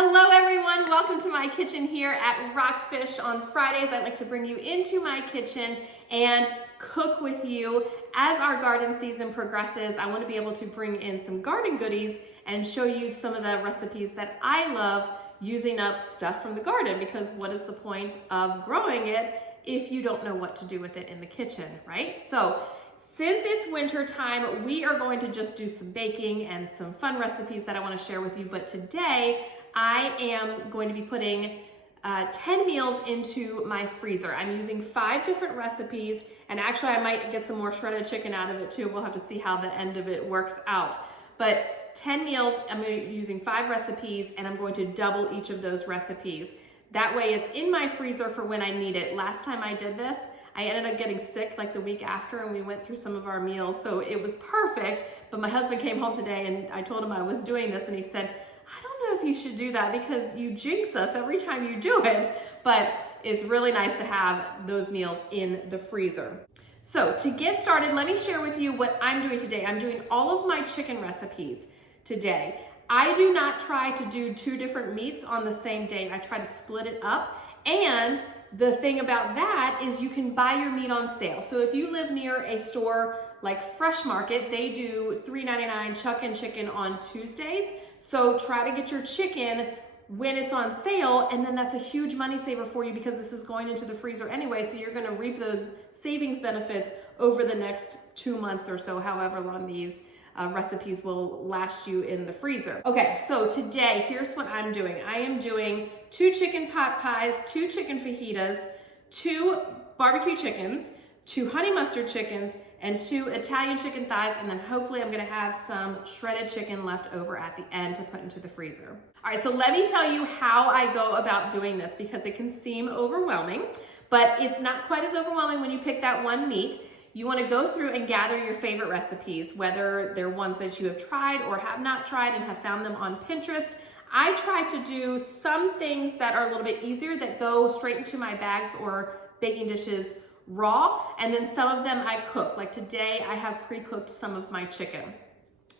Hello everyone, welcome to my kitchen here at Rockfish. On Fridays, I like to bring you into my kitchen and cook with you. As our garden season progresses, I want to be able to bring in some garden goodies and show you some of the recipes that I love using up stuff from the garden, because what is the point of growing it if you don't know what to do with it in the kitchen, right? So since it's winter time, we are going to just do some baking and some fun recipes that I want to share with you. But today, I am going to be putting 10 meals into my freezer. I'm using 5 different recipes, and actually I might get some more shredded chicken out of it too. We'll have to see how the end of it works out. But 10 meals, I'm using 5 recipes, and I'm going to double each of those recipes. That way it's in my freezer for when I need it. Last time I did this, I ended up getting sick like the week after, and we went through some of our meals, so it was perfect. But my husband came home today and I told him I was doing this, and he said, I don't know if you should do that because you jinx us every time you do it. But it's really nice to have those meals in the freezer. So to get started, let me share with you what I'm doing today. I'm doing all of my chicken recipes today. I do not try to do 2 different meats on the same day. I try to split it up. And the thing about that is you can buy your meat on sale. So if you live near a store like Fresh Market, they do $3.99 chuck-in chicken on Tuesdays. So try to get your chicken when it's on sale, and then that's a huge money saver for you because this is going into the freezer anyway, so you're gonna reap those savings benefits over the next 2 months or so, however long these recipes will last you in the freezer. Okay, so today, here's what I'm doing. I am doing 2 chicken pot pies, 2 chicken fajitas, 2 barbecue chickens, 2 honey mustard chickens, and 2 Italian chicken thighs, and then hopefully I'm gonna have some shredded chicken left over at the end to put into the freezer. All right, so let me tell you how I go about doing this, because it can seem overwhelming, but it's not quite as overwhelming when you pick that one meat. You wanna go through and gather your favorite recipes, whether they're ones that you have tried or have not tried and have found them on Pinterest. I try to do some things that are a little bit easier that go straight into my bags or baking dishes raw, and then some of them I cook. Like today, I have pre-cooked some of my chicken.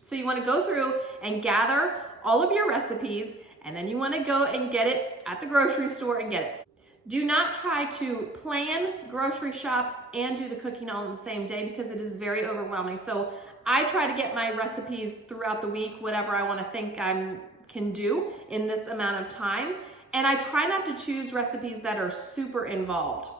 So you wanna go through and gather all of your recipes, and then you wanna go and get it at the grocery store and get it. Do not try to plan, grocery shop, and do the cooking all in the same day, because it is very overwhelming. So I try to get my recipes throughout the week, whatever I wanna think I can do in this amount of time. And I try not to choose recipes that are super involved.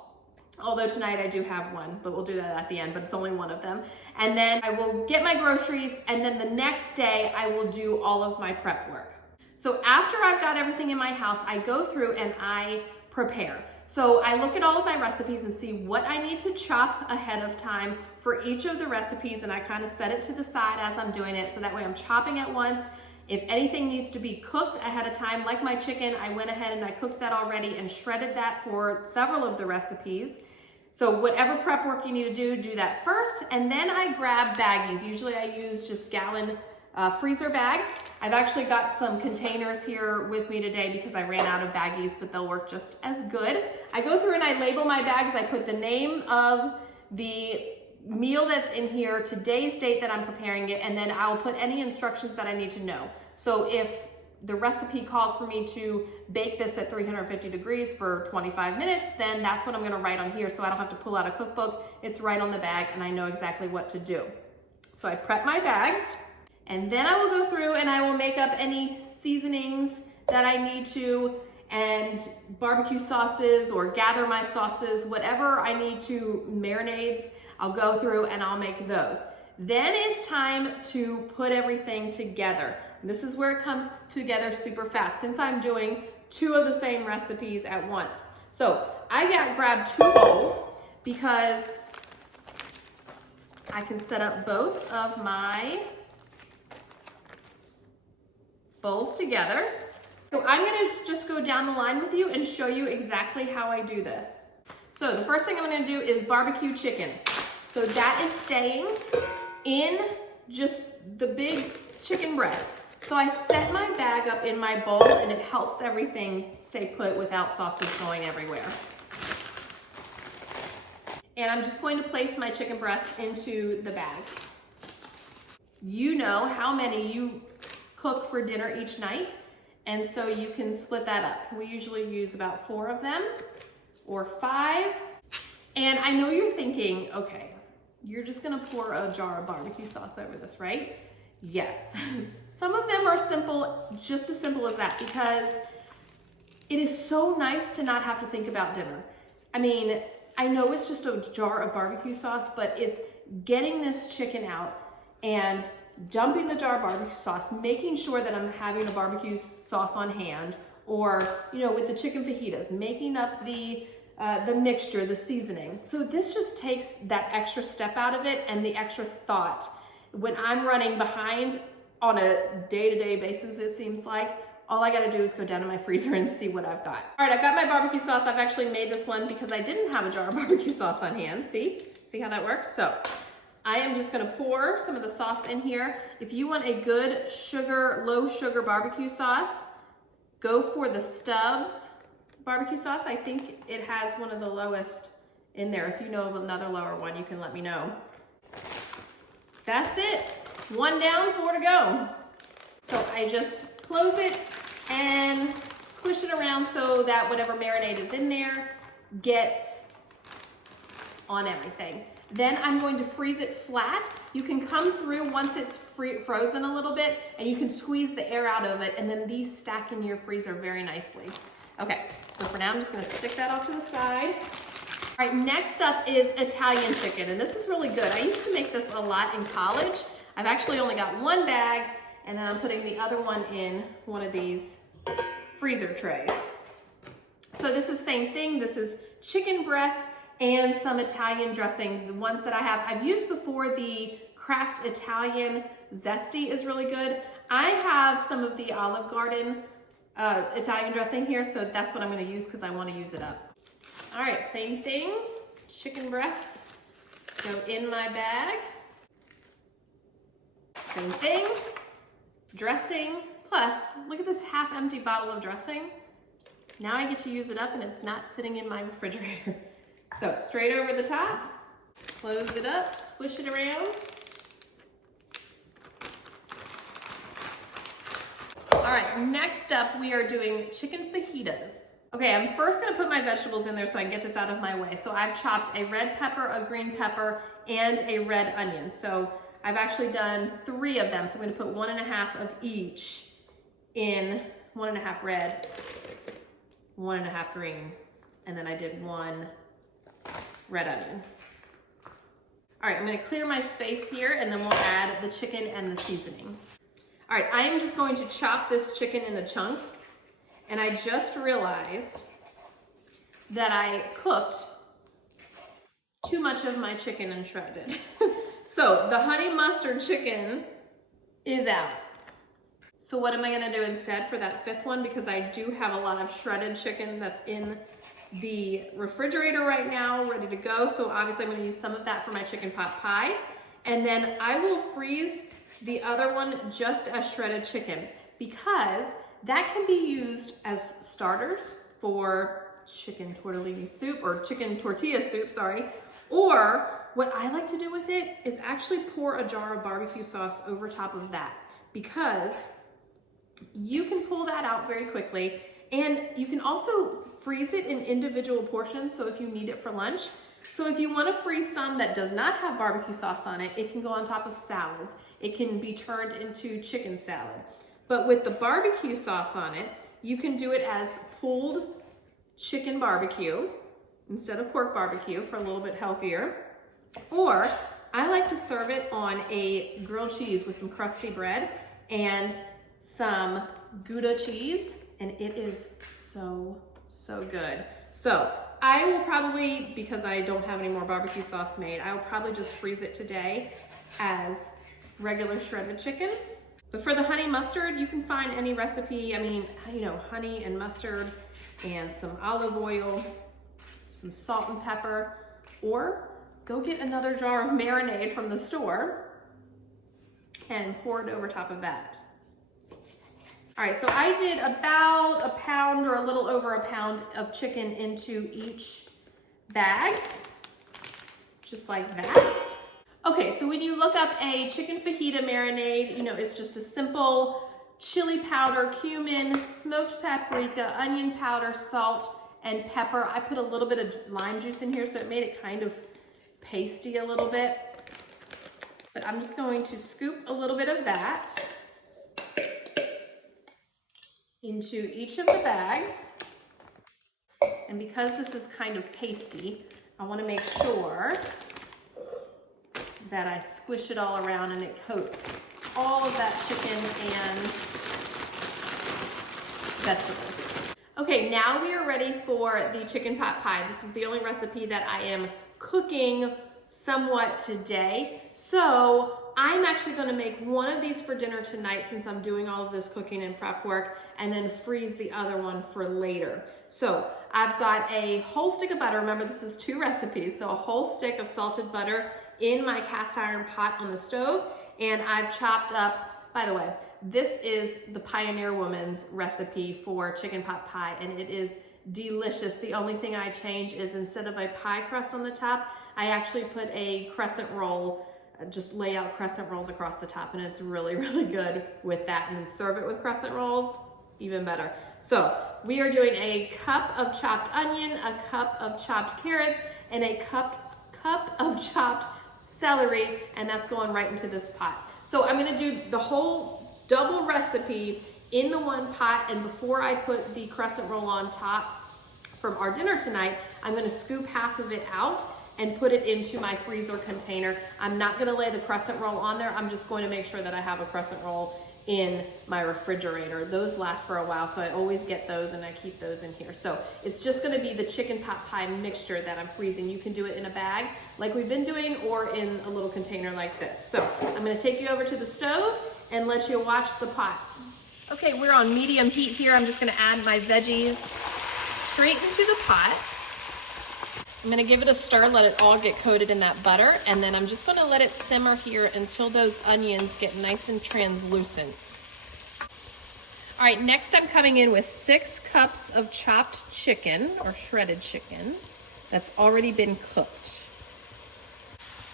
Although tonight I do have one, but we'll do that at the end, but it's only one of them. And then I will get my groceries, and then the next day I will do all of my prep work. So after I've got everything in my house, I go through and I prepare. So I look at all of my recipes and see what I need to chop ahead of time for each of the recipes, and I kind of set it to the side as I'm doing it, so that way I'm chopping at once. If anything needs to be cooked ahead of time, like my chicken, I went ahead and I cooked that already and shredded that for several of the recipes. So whatever prep work you need to do that first, and then I grab baggies. Usually I use just gallon freezer bags. I've actually got some containers here with me today because I ran out of baggies, but they'll work just as good. I go through and I label my bags. I put the name of the meal that's in here, today's date that I'm preparing it, and then I'll put any instructions that I need to know. So if the recipe calls for me to bake this at 350 degrees for 25 minutes, then that's what I'm gonna write on here, so I don't have to pull out a cookbook. It's right on the bag and I know exactly what to do. So I prep my bags, and then I will go through and I will make up any seasonings that I need to, and barbecue sauces, or gather my sauces, whatever I need to, marinades, I'll go through and I'll make those. Then it's time to put everything together. This is where it comes together super fast, since I'm doing 2 of the same recipes at once. So I grabbed 2 bowls because I can set up both of my bowls together. So I'm gonna just go down the line with you and show you exactly how I do this. So the first thing I'm gonna do is barbecue chicken. So that is staying in just the big chicken breast. So I set my bag up in my bowl, and it helps everything stay put without sauces going everywhere. And I'm just going to place my chicken breast into the bag. You know how many you cook for dinner each night, And so you can split that up. We usually use about 4 of them or 5. And I know you're thinking, okay, you're just gonna pour a jar of barbecue sauce over this, right? Yes. Some of them are simple, just as simple as that, because it is so nice to not have to think about dinner. I mean, I know it's just a jar of barbecue sauce, but it's getting this chicken out and dumping the jar of barbecue sauce, making sure that I'm having a barbecue sauce on hand, or, you know, with the chicken fajitas, making up the mixture, the seasoning. So this just takes that extra step out of it and the extra thought. When I'm running behind on a day-to-day basis, it seems like, all I gotta do is go down to my freezer and see what I've got. All right, I've got my barbecue sauce. I've actually made this one because I didn't have a jar of barbecue sauce on hand. See how that works? So I am just gonna pour some of the sauce in here. If you want a good sugar, low sugar barbecue sauce, go for the Stubbs barbecue sauce. I think it has one of the lowest in there. If you know of another lower one, you can let me know. That's it. 1 down, 4 to go. So I just close it and squish it around so that whatever marinade is in there gets on everything. Then I'm going to freeze it flat. You can come through once it's frozen a little bit, and you can squeeze the air out of it, and then these stack in your freezer very nicely. Okay, so for now I'm just gonna stick that off to the side. All right, next up is Italian chicken, and this is really good. I used to make this a lot in college. I've actually only got 1 bag, and then I'm putting the other one in one of these freezer trays. So this is same thing. This is chicken breast and some Italian dressing. The ones that I have, I've used before. The Kraft Italian Zesty is really good. I have some of the Olive Garden Italian dressing here, so that's what I'm gonna use because I wanna use it up. All right, same thing. Chicken breasts go in my bag. Same thing. Dressing, plus, look at this half empty bottle of dressing. Now I get to use it up and it's not sitting in my refrigerator. So straight over the top, close it up, squish it around. All right, next up we are doing chicken fajitas. Okay, I'm first gonna put my vegetables in there so I can get this out of my way. So I've chopped a red pepper, a green pepper, and a red onion. So I've actually done 3 of them. So I'm gonna put 1.5 of each in 1.5 red, 1.5 green, and then I did 1 red onion. All right, I'm gonna clear my space here and then we'll add the chicken and the seasoning. All right, I am just going to chop this chicken into chunks, and I just realized that I cooked too much of my chicken and shredded. So the honey mustard chicken is out. So what am I gonna do instead for that 5th one? Because I do have a lot of shredded chicken that's in the refrigerator right now, ready to go. So obviously I'm gonna use some of that for my chicken pot pie. And then I will freeze the other one just as shredded chicken, because that can be used as starters for chicken tortellini soup, or chicken tortilla soup, sorry. Or what I like to do with it is actually pour a jar of barbecue sauce over top of that, because you can pull that out very quickly, and you can also freeze it in individual portions, so if you need it for lunch. So if you want to freeze some that does not have barbecue sauce on it, it can go on top of salads. It can be turned into chicken salad. But with the barbecue sauce on it, you can do it as pulled chicken barbecue instead of pork barbecue for a little bit healthier. Or I like to serve it on a grilled cheese with some crusty bread and some Gouda cheese, and it is so, so good. So I will probably, because I don't have any more barbecue sauce made, I will probably just freeze it today as regular shredded chicken. But for the honey mustard, you can find any recipe. I mean, you know, honey and mustard and some olive oil, some salt and pepper, or go get another jar of marinade from the store and pour it over top of that. All right, so I did about a pound or a little over a pound of chicken into each bag, just like that. Okay, so when you look up a chicken fajita marinade, you know, it's just a simple chili powder, cumin, smoked paprika, onion powder, salt, and pepper. I put a little bit of lime juice in here, so it made it kind of pasty a little bit. But I'm just going to scoop a little bit of that into each of the bags. And because this is kind of pasty, I want to make sure that I squish it all around and it coats all of that chicken and vegetables. Okay, now we are ready for the chicken pot pie. This is the only recipe that I am cooking somewhat today. So I'm actually gonna make one of these for dinner tonight since I'm doing all of this cooking and prep work, and then freeze the other one for later. So I've got a whole stick of butter. Remember, this is 2 recipes. So a whole stick of salted butter in my cast iron pot on the stove. And I've chopped up, by the way, this is the Pioneer Woman's recipe for chicken pot pie, and it is delicious. The only thing I change is instead of a pie crust on the top, I actually put a crescent roll, just lay out crescent rolls across the top, and it's really, really good with that. And then serve it with crescent rolls, even better. So we are doing a cup of chopped onion, a cup of chopped carrots, and a cup of chopped celery, and that's going right into this pot. So I'm gonna do the whole double recipe in the one pot, and before I put the crescent roll on top from our dinner tonight, I'm gonna scoop half of it out and put it into my freezer container. I'm not gonna lay the crescent roll on there. I'm just going to make sure that I have a crescent roll in my refrigerator. Those last for a while, so I always get those and I keep those in here. So it's just gonna be the chicken pot pie mixture that I'm freezing. You can do it in a bag like we've been doing, or in a little container like this. So I'm gonna take you over to the stove and let you watch the pot. Okay, we're on medium heat here. I'm just gonna add my veggies straight into the pot. I'm gonna give it a stir, let it all get coated in that butter, and then I'm just gonna let it simmer here until those onions get nice and translucent. All right, next I'm coming in with 6 cups of chopped chicken, or shredded chicken, that's already been cooked.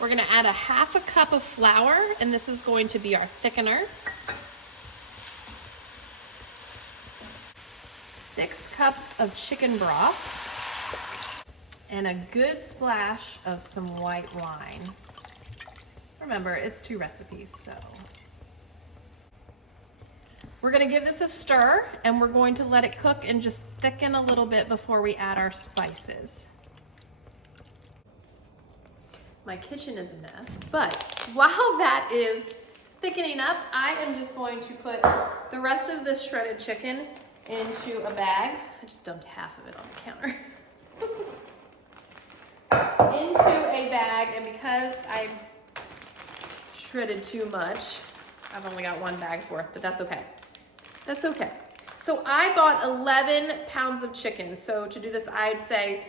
We're gonna add a 1/2 cup of flour, and this is going to be our thickener. 6 cups of chicken broth, and a good splash of some white wine. Remember, it's 2 recipes, so. We're gonna give this a stir, and we're going to let it cook and just thicken a little bit before we add our spices. My kitchen is a mess, but while that is thickening up, I am just going to put the rest of this shredded chicken into a bag. I just dumped half of it on the counter. Into a bag, and because I shredded too much, I've only got 1 bag's worth, but that's okay. That's okay. So I bought 11 pounds of chicken. So to do this, I'd say,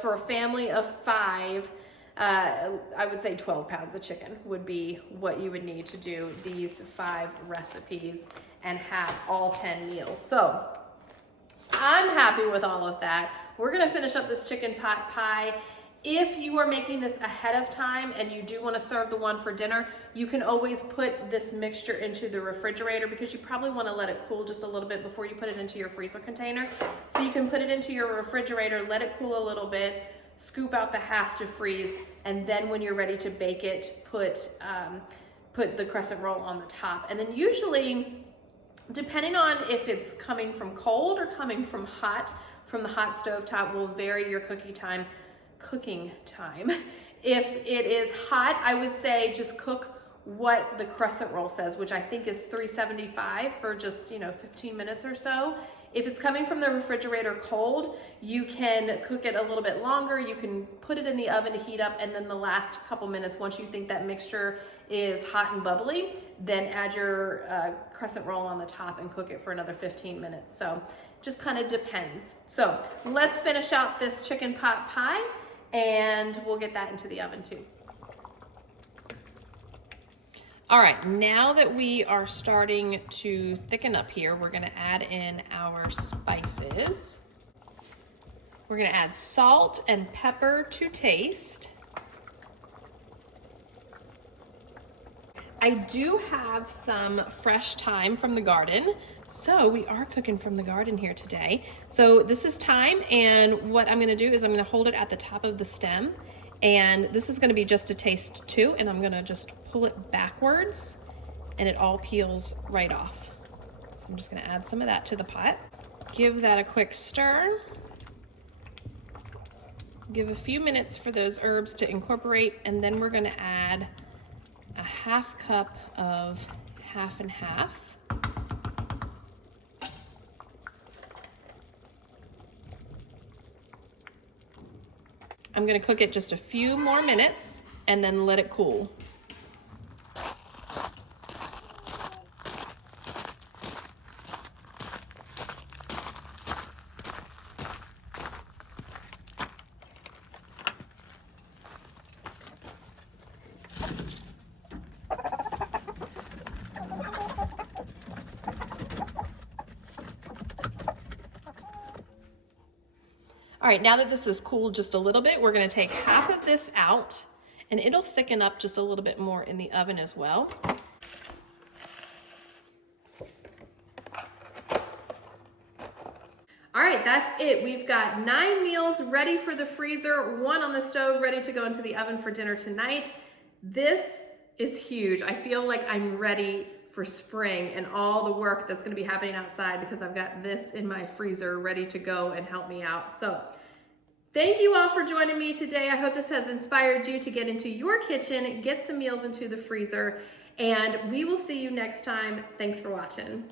for a family of 5, I would say 12 pounds of chicken would be what you would need to do these 5 recipes and have all 10 meals. So I'm happy with all of that. We're gonna finish up this chicken pot pie. If you are making this ahead of time and you do want to serve the one for dinner, you can always put this mixture into the refrigerator, because you probably want to let it cool just a little bit before you put it into your freezer container. So you can put it into your refrigerator, let it cool a little bit, scoop out the half to freeze, and then when you're ready to bake it, put the crescent roll on the top. And then usually, depending on if it's coming from cold or coming from the hot stove top, will vary your cooking time. If it is hot, I would say just cook what the crescent roll says, which I think is 375 for just 15 minutes or so. If it's coming from the refrigerator cold, you can cook it a little bit longer. You can put it in the oven to heat up, and then the last couple minutes, once you think that mixture is hot and bubbly, then add your crescent roll on the top and cook it for another 15 minutes. So just kind of depends. So let's finish out this chicken pot pie, and we'll get that into the oven too. All right, now that we are starting to thicken up here, we're gonna add in our spices. We're gonna add salt and pepper to taste. I do have some fresh thyme from the garden. So we are cooking from the garden here today. So this is thyme, and what I'm gonna do is I'm gonna hold it at the top of the stem, and this is gonna be just a taste too, and I'm gonna just pull it backwards and it all peels right off. So I'm just gonna add some of that to the pot. Give that a quick stir. Give a few minutes for those herbs to incorporate, and then we're gonna add a half cup of half and half. I'm gonna cook it just a few more minutes and then let it cool. All right, now that this is cooled just a little bit, we're gonna take half of this out, and it'll thicken up just a little bit more in the oven as well. All right, that's it. We've got 9 meals ready for the freezer, 1 on the stove ready to go into the oven for dinner tonight. This is huge. I feel like I'm ready for spring and all the work that's gonna be happening outside because I've got this in my freezer ready to go and help me out. So thank you all for joining me today. I hope this has inspired you to get into your kitchen, get some meals into the freezer, and we will see you next time. Thanks for watching.